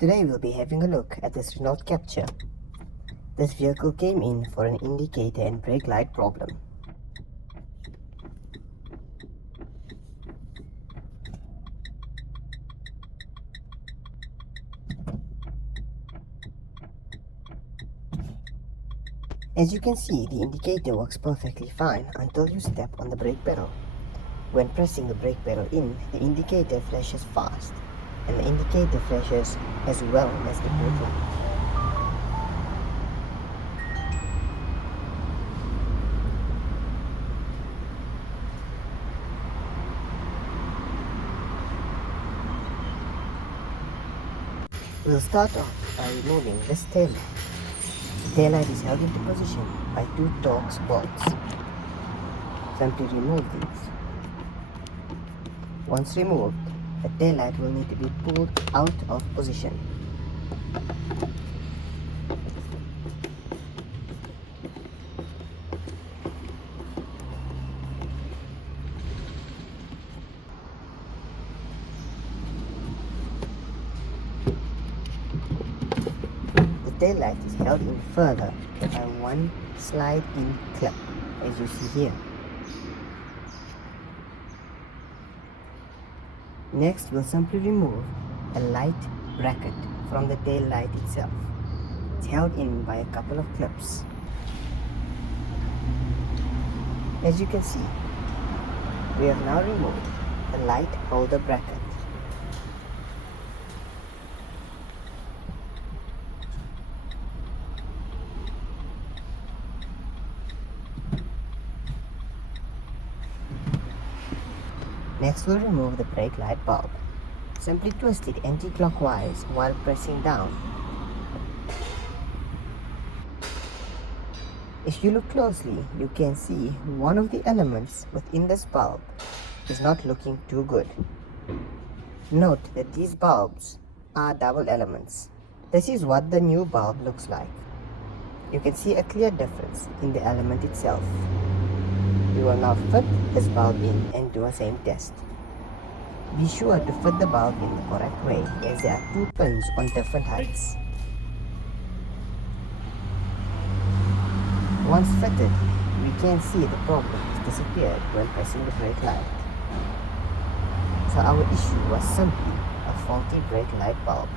Today we'll be having a look at this Renault Captur. This vehicle came in for an indicator and brake light problem. As you can see, the indicator works perfectly fine until you step on the brake pedal. When pressing the brake pedal in, the indicator flashes fast, and the indicator flashes as well as the brake light. We'll start off by removing this tail light. The tail light is held into position by two Torx bolts. Simply remove these. Once removed, the tail light will need to be pulled out of position. The tail light is held in further by one slide-in clip, as you see here. Next, we'll simply remove a light bracket from the tail light itself. It's held in by a couple of clips. As you can see, we have now removed the light holder bracket. Next, we'll remove the brake light bulb. Simply twist it anti-clockwise while pressing down. If you look closely, you can see one of the elements within this bulb is not looking too good. Note that these bulbs are double elements. This is what the new bulb looks like. You can see a clear difference in the element itself. We will now fit this bulb in and do a same test. Be sure to fit the bulb in the correct way, as there are two pins on different heights. Once fitted, we can see the problem has disappeared when pressing the brake light. So our issue was simply a faulty brake light bulb.